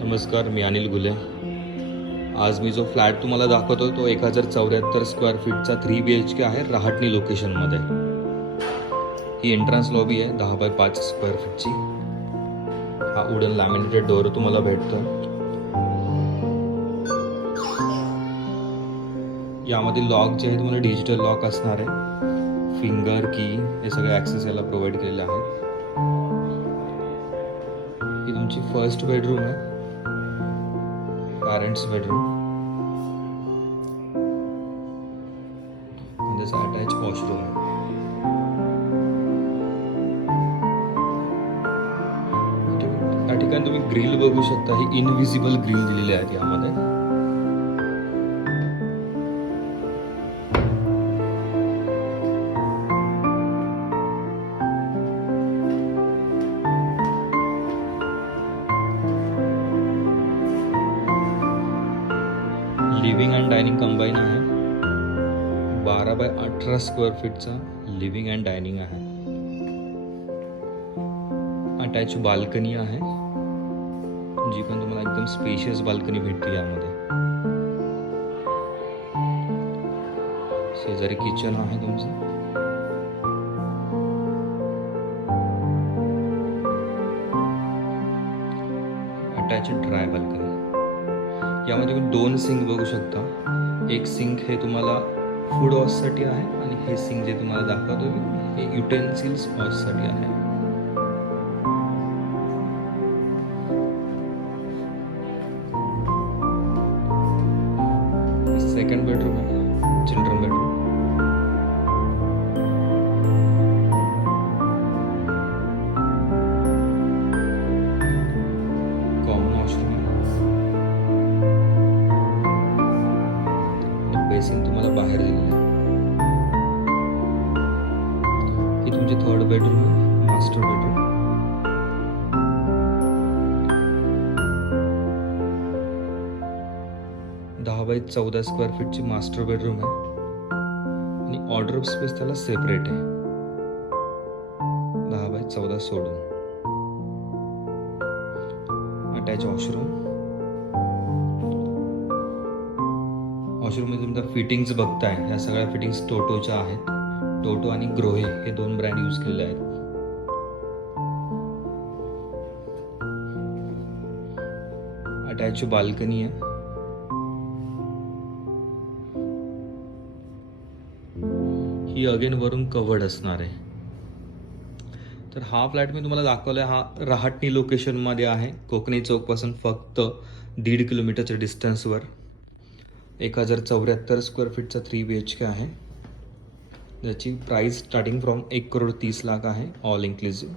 नमस्कार, मी अनिल गुले. आज मी जो फ्लॅट तुम्हाला दाखवतो तो 1074 स्क्वेअर फीटचा 3 BHK आहे रहाटणी लोकेशनमध्ये. ही एंट्रन्स लॉबी आहे 10 बाय 5 स्क्वेअर फीटची. हा वुडन लॅमिनेटेड डोअर तुम्हाला भेटतो. यामध्ये लॉक जे आहे तुम्हाला डिजिटल लॉक असणार आहे. फिंगर की हे सगळे ॲक्सेस याला प्रोव्हाइड केलेले आहेत. ही तुमची फर्स्ट बेडरूम आहे, पॅरेंट्स बेडरूम. त्याचा अटॅच वॉशरूम आहे. या ठिकाणी तुम्ही ग्रिल बघू शकता. ही इनविजिबल ग्रिल दिलेली आहेत यामध्ये. लिव्हिंग अँड डायनिंग कंबाईन आहे. 12 बाय 18 स्क्वेअर फीटचा लिव्हिंग अँड डायनिंग आहे. अटॅच बाल्कनी आहे, जी पण तुम्हाला एकदम स्पेशियस बाल्कनी भेटते यामध्ये. शेजारी किचन आहे तुमचं. Attach dry balcony. यामध्ये तुम्ही 2 सिंक बघू शकता. एक सिंक हे तुम्हाला फूड वॉशसाठी आहे आणि हे सिंक जे तुम्हाला दाखवतो हे युटेन्सिल्स वॉशसाठी आहे. सेकंड बेडरूम आहे, चिल्ड्रन बेडरूम. कॉमन वॉशरूम आहे. बेसिन तुम्हाला बाहेर दिलेलं आहे. ही तुमची थर्ड बेडरूम आहे, मास्टर बेडरूम. दहा बाय 14 स्क्वेअर फीटची मास्टर बेडरूम आहे आणि ऑर्डर स्पेस त्याला सेपरेट आहे 10 बाय 14 सोडून. Attach washroom. वॉशरूममध्ये तुमच्या फिटिंग्स बघताय, ह्या सगळ्या फिटिंग्स टोटोच्या आहेत. टोटो आणि ग्रोहे हे 2 ब्रँड यूज केलेले आहेत. अटॅच बाल्कनी आहे. ही अगेन वरून कव्हर्ड असणार आहे. तर हा फ्लॅट मी तुम्हाला दाखवलाय. हा रहाटणी लोकेशनमध्ये आहे. कोकणी चौकपासून फक्त 1.5 किलोमीटरच्या डिस्टन्सवर 1074 स्क्वेअर फीटचा 3 BHK आहे, ज्याची प्राइस स्टार्टिंग फ्रॉम 1,30,00,000 आहे, ऑल इन्क्लुसिव्ह.